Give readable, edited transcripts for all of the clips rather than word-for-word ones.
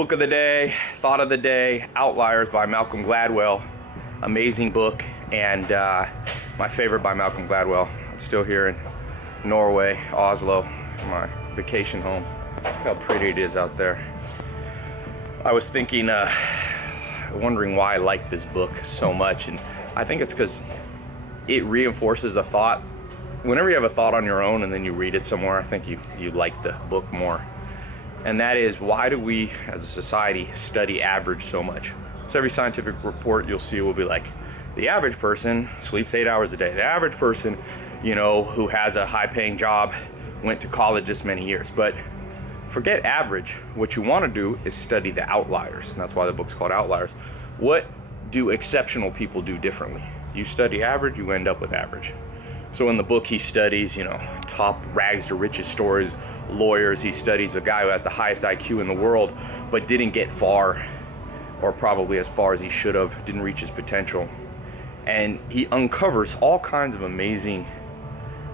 Book of the day, thought of the day, Outliers by Malcolm Gladwell. Amazing book, and my favorite by Malcolm Gladwell. I'm still here in Norway, Oslo, my vacation home. Look how pretty it is out there. I was thinking, wondering why I like this book so much, and I think it's because it reinforces a thought. Whenever you have a thought on your own and then you read it somewhere, I think you like the book more. And that is, why do we as a society study average so much? So every scientific report you'll see will be like, the average person sleeps 8 hours a day. The average person, who has a high-paying job went to college this many years. But forget average. What you want to do is study the outliers, and that's why the book's called Outliers. What do exceptional people do differently? You study average, you end up with average. So in the book, he studies, top rags to riches stories, lawyers. He studies a guy who has the highest IQ in the world, but didn't get far, or probably as far as he should have, didn't reach his potential. And he uncovers all kinds of amazing,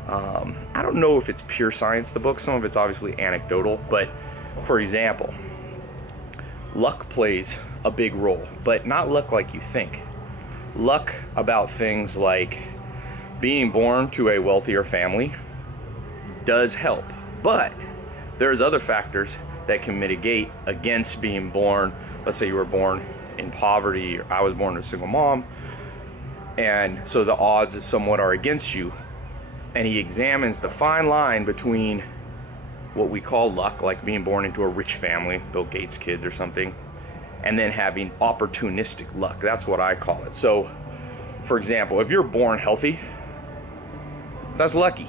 I don't know if it's pure science, the book. Some of it's obviously anecdotal, but for example, luck plays a big role, but not luck like you think. Luck about things like being born to a wealthier family does help, but there's other factors that can mitigate against being born. Let's say you were born in poverty, or I was born to a single mom, and so the odds somewhat are against you. And he examines the fine line between what we call luck, like being born into a rich family, Bill Gates' kids or something, and then having opportunistic luck. That's what I call it. So, for example, if you're born healthy, that's lucky.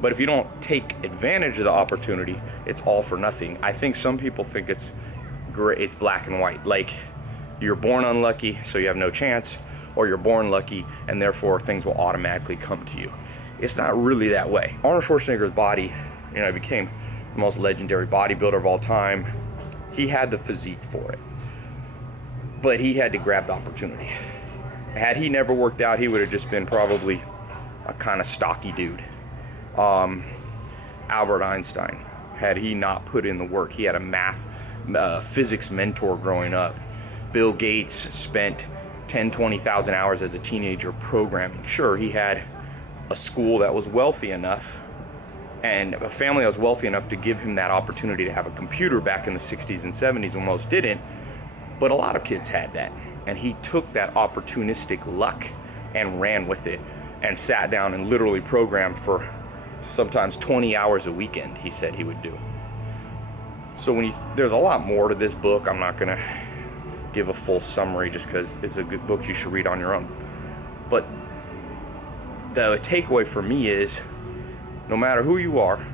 But if you don't take advantage of the opportunity, it's all for nothing. I think some people think it's great, it's black and white. Like, you're born unlucky, so you have no chance, or you're born lucky, and therefore things will automatically come to you. It's not really that way. Arnold Schwarzenegger's body, he became the most legendary bodybuilder of all time. He had the physique for it, but he had to grab the opportunity. Had he never worked out, he would have just been probably a kind of stocky dude. Albert Einstein, had he not put in the work, he had a physics mentor growing up. Bill Gates spent 20,000 hours as a teenager programming. Sure, he had a school that was wealthy enough and a family that was wealthy enough to give him that opportunity to have a computer back in the 60s and 70s when most didn't, but a lot of kids had that. And he took that opportunistic luck and ran with it and sat down and literally programmed for sometimes 20 hours a weekend, he said he would do. So there's a lot more to this book. I'm not gonna give a full summary just because it's a good book you should read on your own. But the takeaway for me is, no matter who you are,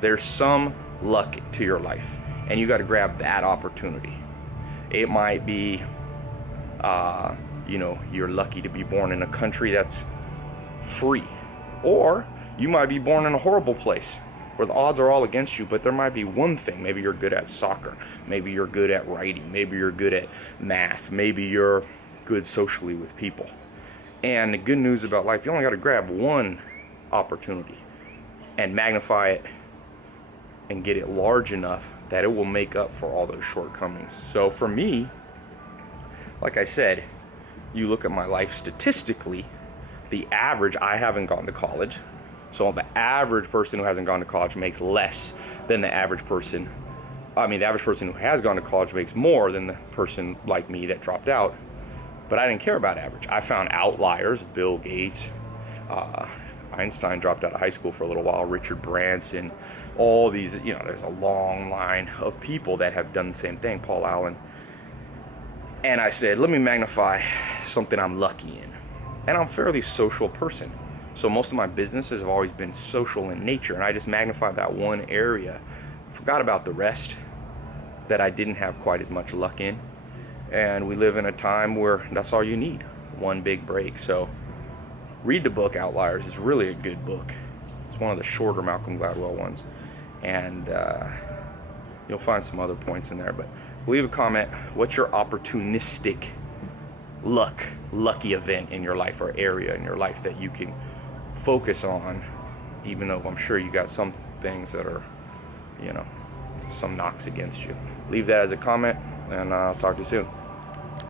there's some luck to your life, and you got to grab that opportunity. It might be, you're lucky to be born in a country that's free, or you might be born in a horrible place where the odds are all against you, but there might be one thing. Maybe you're good at soccer, maybe you're good at writing, maybe you're good at math, maybe you're good socially with people. And the good news about life, you only got to grab one opportunity and magnify it and get it large enough that it will make up for all those shortcomings. So for me, like I said, you look at my life statistically, the average, I haven't gone to college. So the average person who hasn't gone to college makes less than the average person. The average person who has gone to college makes more than the person like me that dropped out. But I didn't care about average. I found outliers, Bill Gates, Einstein dropped out of high school for a little while, Richard Branson, all these, there's a long line of people that have done the same thing, Paul Allen. And I said, let me magnify something I'm lucky in. And I'm a fairly social person. So most of my businesses have always been social in nature, and I just magnified that one area, forgot about the rest that I didn't have quite as much luck in. And we live in a time where that's all you need, one big break. So read the book Outliers. It's really a good book. It's one of the shorter Malcolm Gladwell ones, and you'll find some other points in there. But leave a comment. What's your opportunistic lucky event in your life, or area in your life that you can focus on, even though I'm sure you got some things that are, some knocks against you. leave that as a comment, and I'll talk to you soon.